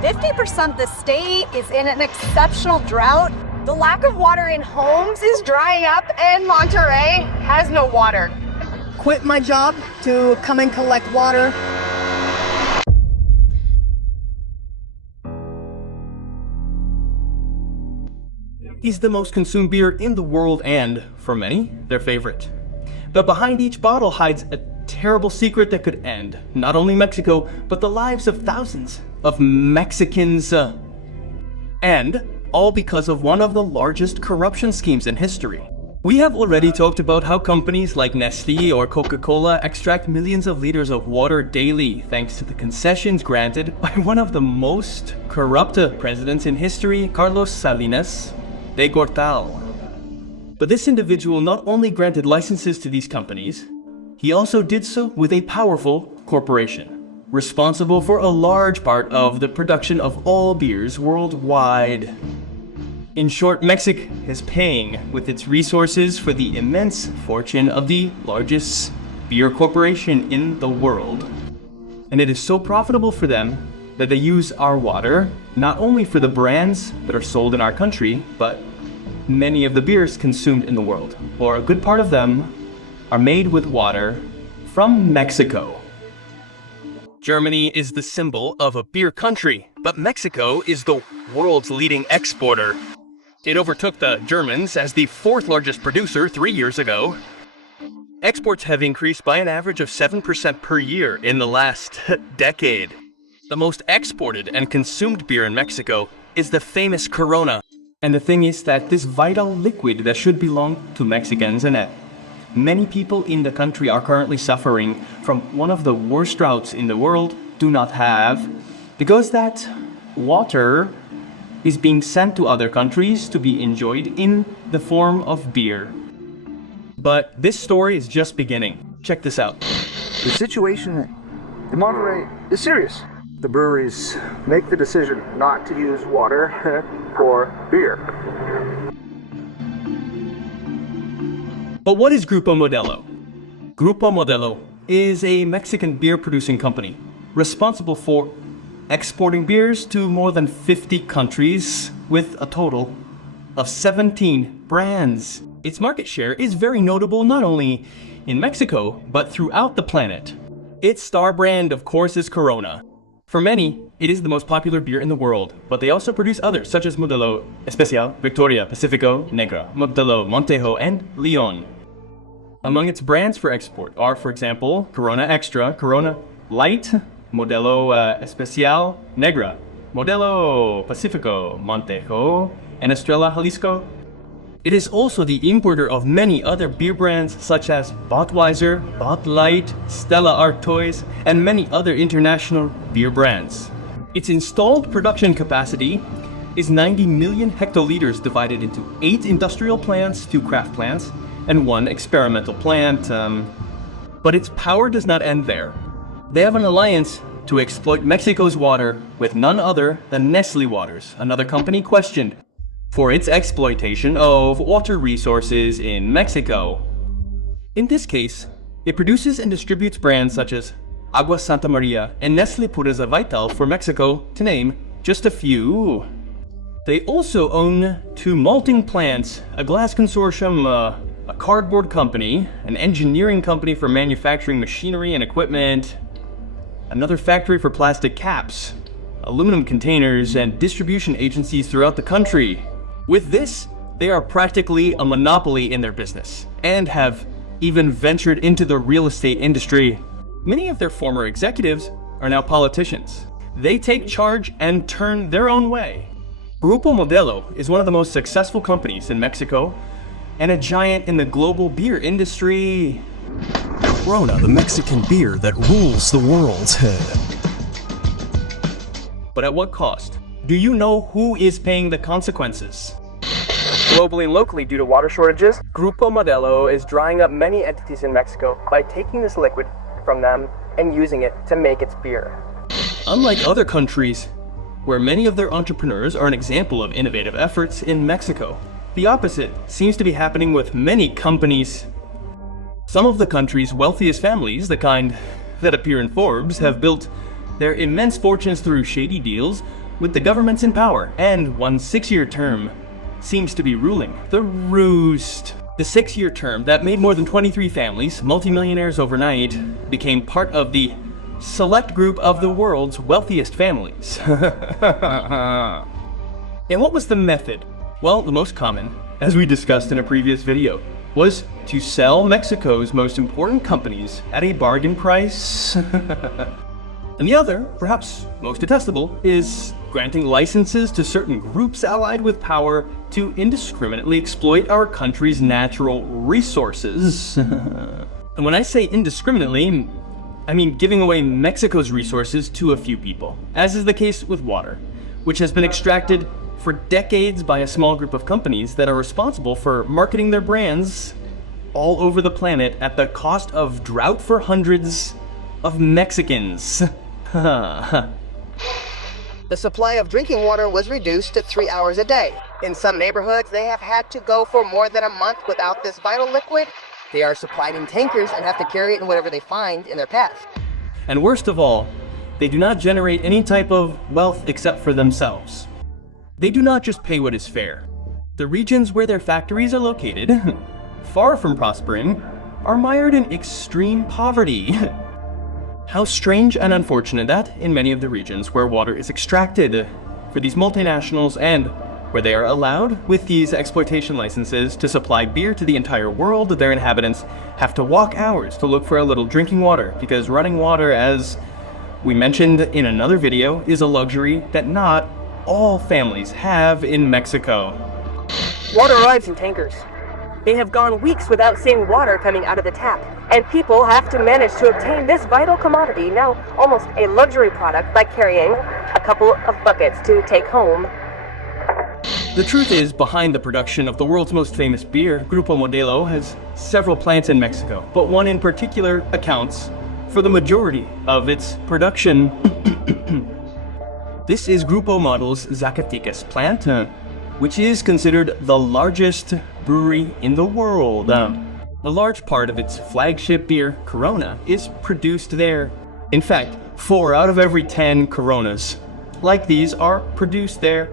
50% of the state is in an exceptional drought. The lack of water in homes is drying up, and Monterey has no water. Quit my job to come and collect water. Is the most consumed beer in the world and, for many, their favorite. But behind each bottle hides a terrible secret that could end not only Mexico, but the lives of thousands of Mexicans. And all because of one of the largest corruption schemes in history. We have already talked about how companies like Nestle or Coca-Cola extract millions of liters of water daily thanks to the concessions granted by one of the most corrupt presidents in history, Carlos Salinas de Gortari. But this individual not only granted licenses to these companies, he also did so with a powerful corporation, responsible for a large part of the production of all beers worldwide. In short, Mexico is paying with its resources for the immense fortune of the largest beer corporation in the world. And it is so profitable for them that they use our water not only for the brands that are sold in our country, but many of the beers consumed in the world, or a good part of them, are made with water from Mexico. Germany is the symbol of a beer country, but Mexico is the world's leading exporter. It overtook the Germans as the fourth largest producer 3 years ago. Exports have increased by an average of 7% per year in the last decade. The most exported and consumed beer in Mexico is the famous Corona. And the thing is that this vital liquid that should belong to Mexicans, and many people in the country are currently suffering from one of the worst droughts in the world, do not have, because that water is being sent to other countries to be enjoyed in the form of beer. But this story is just beginning. Check this out. The situation in Monterey is serious. The breweries make the decision not to use water for beer. But what is Grupo Modelo? Grupo Modelo is a Mexican beer producing company responsible for exporting beers to more than 50 countries with a total of 17 brands. Its market share is very notable not only in Mexico, but throughout the planet. Its star brand, of course, is Corona. For many, it is the most popular beer in the world, but they also produce others such as Modelo Especial, Victoria, Pacifico, Negra, Modelo Montejo, and Leon. Among its brands for export are, for example, Corona Extra, Corona Light, Modelo Especial, Negra, Modelo Pacifico, Montejo, and Estrella Jalisco. It is also the importer of many other beer brands such as Budweiser, Bud Light, Stella Artois, and many other international beer brands. Its installed production capacity is 90 million hectoliters divided into 8 industrial plants, 2 craft plants, and 1 experimental plant. But its power does not end there. They have an alliance to exploit Mexico's water with none other than Nestle Waters, another company questioned for its exploitation of water resources in Mexico. In this case, it produces and distributes brands such as Agua Santa Maria and Nestle Pureza Vital for Mexico, to name just a few. They also own 2 malting plants, a glass consortium, a cardboard company, an engineering company for manufacturing machinery and equipment, another factory for plastic caps, aluminum containers, and distribution agencies throughout the country. With this, they are practically a monopoly in their business, and have even ventured into the real estate industry. Many of their former executives are now politicians. They take charge and turn their own way. Grupo Modelo is one of the most successful companies in Mexico, and a giant in the global beer industry. Corona, the Mexican beer that rules the world. But at what cost? Do you know who is paying the consequences? Globally and locally, due to water shortages, Grupo Modelo is drying up many entities in Mexico by taking this liquid from them and using it to make its beer. Unlike other countries, where many of their entrepreneurs are an example of innovative efforts, in Mexico, the opposite seems to be happening with many companies. Some of the country's wealthiest families, the kind that appear in Forbes, have built their immense fortunes through shady deals with the governments in power, and one 6-year term seems to be ruling the roost. The 6-year term that made more than 23 families multimillionaires overnight became part of the select group of the world's wealthiest families. And what was the method? Well, the most common, as we discussed in a previous video, was to sell Mexico's most important companies at a bargain price. And the other, perhaps most detestable, is granting licenses to certain groups allied with power to indiscriminately exploit our country's natural resources. And when I say indiscriminately, I mean giving away Mexico's resources to a few people, as is the case with water, which has been extracted for decades by a small group of companies that are responsible for marketing their brands all over the planet at the cost of drought for hundreds of Mexicans. The supply of drinking water was reduced to 3 hours a day. In some neighborhoods, they have had to go for more than a month without this vital liquid. They are supplied in tankers and have to carry it in whatever they find in their path. And worst of all, they do not generate any type of wealth except for themselves. They do not just pay what is fair. The regions where their factories are located, far from prospering, are mired in extreme poverty. How strange and unfortunate that in many of the regions where water is extracted for these multinationals and where they are allowed with these exploitation licenses to supply beer to the entire world, their inhabitants have to walk hours to look for a little drinking water because running water, as we mentioned in another video, is a luxury that not all families have in Mexico. Water arrives in tankers. They have gone weeks without seeing water coming out of the tap, and people have to manage to obtain this vital commodity, now almost a luxury product, by carrying a couple of buckets to take home. The truth is, behind the production of the world's most famous beer, Grupo Modelo has several plants in Mexico, but one in particular accounts for the majority of its production. This is Grupo Modelo's Zacatecas plant, which is considered the largest brewery in the world. A large part of its flagship beer, Corona, is produced there. In fact, 4 out of every 10 Coronas like these are produced there.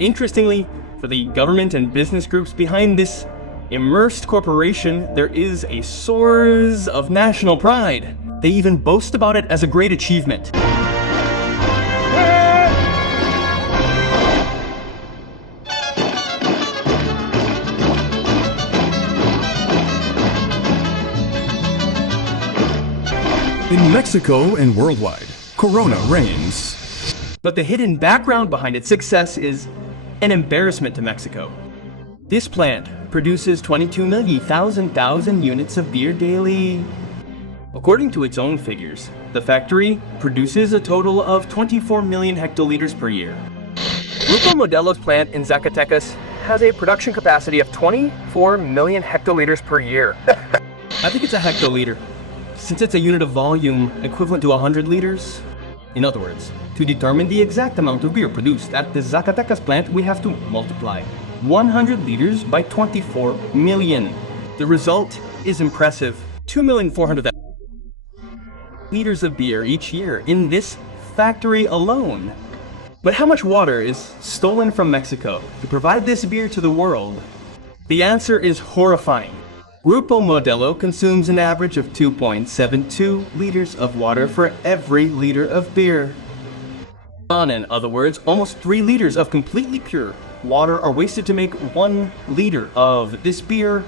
Interestingly, for the government and business groups behind this immersed corporation, there is a source of national pride. They even boast about it as a great achievement. In Mexico and worldwide, Corona reigns. But the hidden background behind its success is an embarrassment to Mexico. This plant produces 22 million units of beer daily. According to its own figures, the factory produces a total of 24 million hectoliters per year. Grupo Modelo's plant in Zacatecas has a production capacity of 24 million hectoliters per year. I think it's a hectoliter, since it's a unit of volume equivalent to 100 liters. In other words, to determine the exact amount of beer produced at the Zacatecas plant, we have to multiply 100 liters by 24 million. The result is impressive: 2,400,000 liters of beer each year in this factory alone. But how much water is stolen from Mexico to provide this beer to the world? The answer is horrifying. Grupo Modelo consumes an average of 2.72 liters of water for every liter of beer. In other words, almost 3 liters of completely pure water are wasted to make 1 liter of this beer.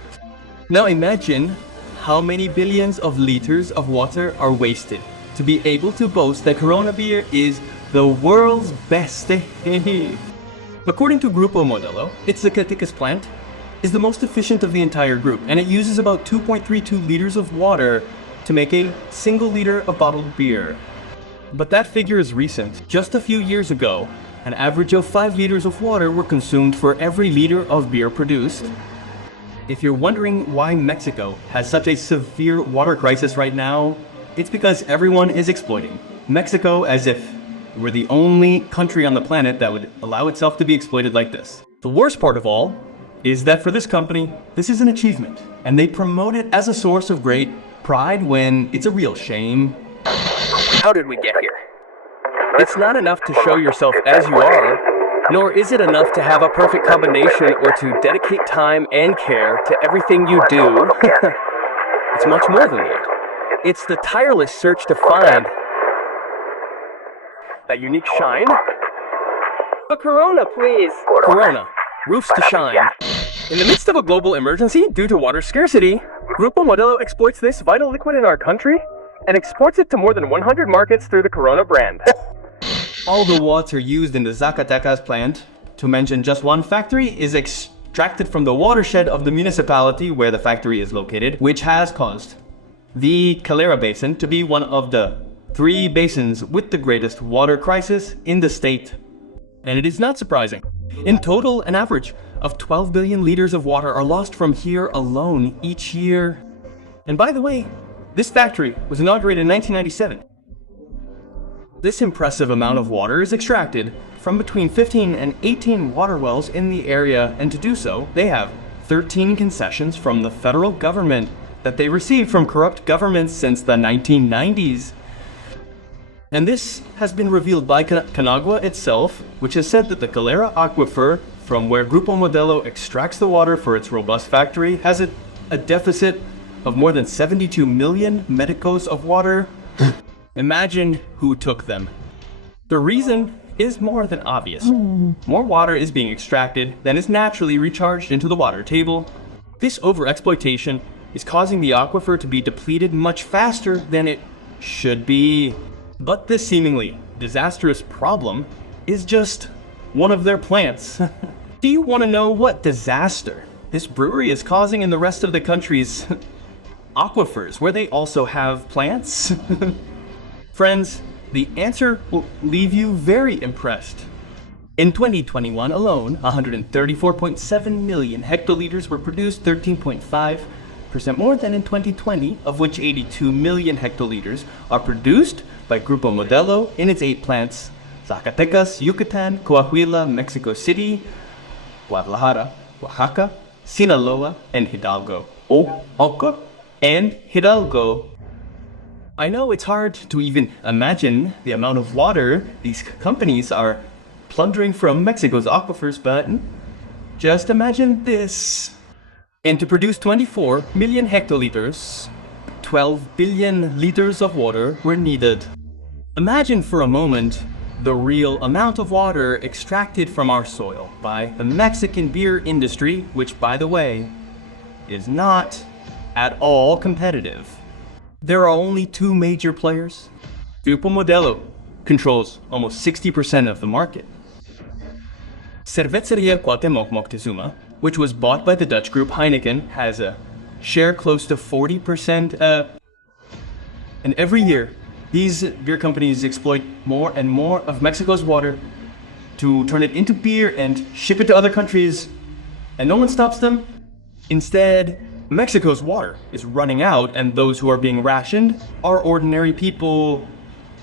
Now imagine how many billions of liters of water are wasted to be able to boast that Corona beer is the world's best. According to Grupo Modelo, its Zacatecas plant is the most efficient of the entire group, and it uses about 2.32 liters of water to make a single liter of bottled beer. But that figure is recent. Just a few years ago, an average of 5 liters of water were consumed for every liter of beer produced. If you're wondering why Mexico has such a severe water crisis right now, it's because everyone is exploiting Mexico as if it were the only country on the planet that would allow itself to be exploited like this. The worst part of all is that for this company, this is an achievement, and they promote it as a source of great pride when it's a real shame. How did we get here? It's not enough to show yourself as you are, nor is it enough to have a perfect combination or to dedicate time and care to everything you do. It's much more than that. It's the tireless search to find that unique shine. A Corona, please. Corona, roofs to shine. In the midst of a global emergency due to water scarcity, Grupo Modelo exploits this vital liquid in our country and exports it to more than 100 markets through the Corona brand. All the water used in the Zacatecas plant, to mention just one factory, is extracted from the watershed of the municipality where the factory is located, which has caused the Calera Basin to be one of the 3 basins with the greatest water crisis in the state. And it is not surprising. In total, an average of 12 billion liters of water are lost from here alone each year. And by the way, this factory was inaugurated in 1997. This impressive amount of water is extracted from between 15 and 18 water wells in the area, and to do so, they have 13 concessions from the federal government that they received from corrupt governments since the 1990s. And this has been revealed by Conagua itself, which has said that the Calera aquifer, from where Grupo Modelo extracts the water for its robust factory, has a deficit of more than 72 million medicos of water. Imagine who took them. The reason is more than obvious. More water is being extracted than is naturally recharged into the water table. This overexploitation is causing the aquifer to be depleted much faster than it should be. But this seemingly disastrous problem is just one of their plants. Do you want to know what disaster this brewery is causing in the rest of the country's aquifers, where they also have plants? Friends, the answer will leave you very impressed. In 2021 alone, 134.7 million hectoliters were produced, 13.5% more than in 2020, of which 82 million hectoliters are produced by Grupo Modelo in its 8 plants: Zacatecas, Yucatan, Coahuila, Mexico City, Guadalajara, Oaxaca, Sinaloa, and Hidalgo. I know it's hard to even imagine the amount of water these companies are plundering from Mexico's aquifers, but just imagine this. And to produce 24 million hectoliters, 12 billion liters of water were needed. Imagine for a moment the real amount of water extracted from our soil by the Mexican beer industry, which, by the way, is not at all competitive. There are only 2 major players. Grupo Modelo controls almost 60% of the market. Cervecería Cuauhtémoc Moctezuma, which was bought by the Dutch group Heineken, has a share close to 40%. And every year, these beer companies exploit more and more of Mexico's water to turn it into beer and ship it to other countries, and no one stops them. Instead, Mexico's water is running out, and those who are being rationed are ordinary people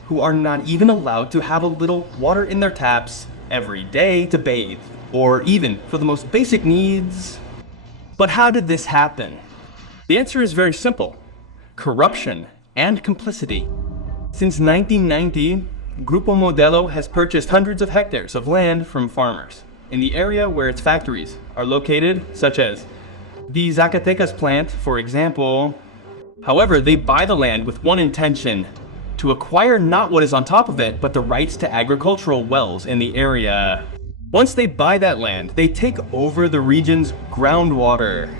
who are not even allowed to have a little water in their taps every day to bathe, or even for the most basic needs. But how did this happen? The answer is very simple: corruption and complicity. Since 1990, Grupo Modelo has purchased hundreds of hectares of land from farmers in the area where its factories are located, such as the Zacatecas plant, for example. However, they buy the land with one intention: to acquire not what is on top of it, but the rights to agricultural wells in the area. Once they buy that land, they take over the region's groundwater,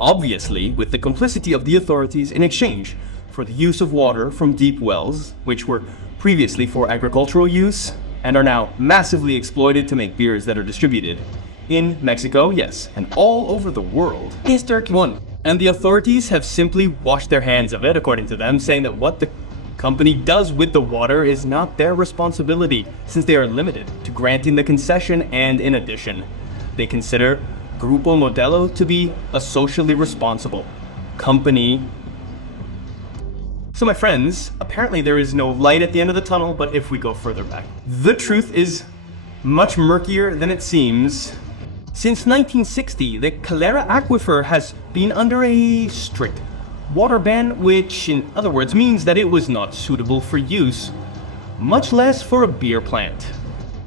obviously with the complicity of the authorities, in exchange for the use of water from deep wells, which were previously for agricultural use and are now massively exploited to make beers that are distributed in Mexico, yes, and all over the world. Yes, Turkey won. And the authorities have simply washed their hands of it, according to them, saying that what the company does with the water is not their responsibility, since they are limited to granting the concession, and in addition, they consider Grupo Modelo to be a socially responsible company. So my friends, apparently there is no light at the end of the tunnel, but if we go further back, the truth is much murkier than it seems. Since 1960, the Calera aquifer has been under a strict water ban, which in other words means that it was not suitable for use much less for a beer plant.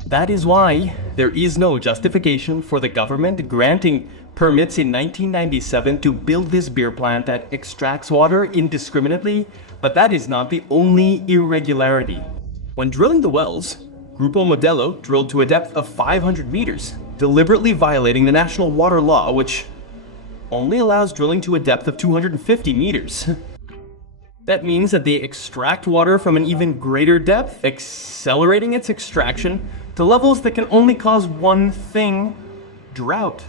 That is why there is no justification for the government granting permits in 1997 to build this beer plant that extracts water indiscriminately, but that is not the only irregularity. When drilling the wells, Grupo Modelo drilled to a depth of 500 meters, deliberately violating the national water law, which only allows drilling to a depth of 250 meters. That means that they extract water from an even greater depth, accelerating its extraction to levels that can only cause one thing: drought.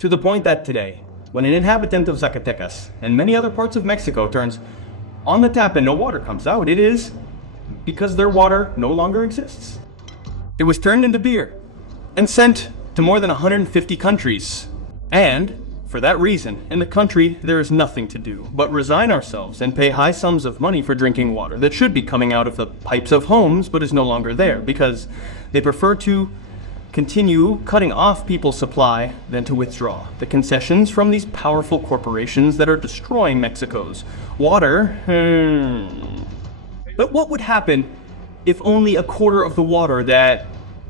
To the point that today, when an inhabitant of Zacatecas and many other parts of Mexico turns on the tap and no water comes out, it is because their water no longer exists. It was turned into beer and sent to more than 150 countries. And for that reason, in the country, there is nothing to do but resign ourselves and pay high sums of money for drinking water that should be coming out of the pipes of homes but is no longer there, because they prefer to continue cutting off people's supply than to withdraw the concessions from these powerful corporations that are destroying Mexico's water. But what would happen if only a quarter of the water that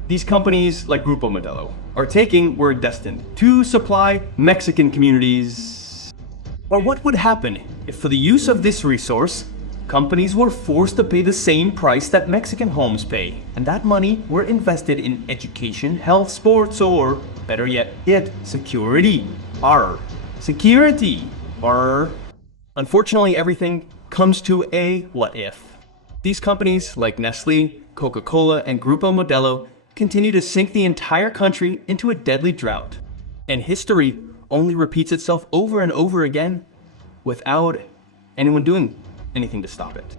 these companies like Grupo Modelo are taking were destined to supply Mexican communities? Or what would happen if, for the use of this resource, companies were forced to pay the same price that Mexican homes pay, and that money were invested in education, health, sports, or better yet, security. Security. Unfortunately, everything comes to a what if. These companies like Nestle, Coca-Cola, and Grupo Modelo continue to sink the entire country into a deadly drought. And history only repeats itself over and over again without anyone doing anything to stop it.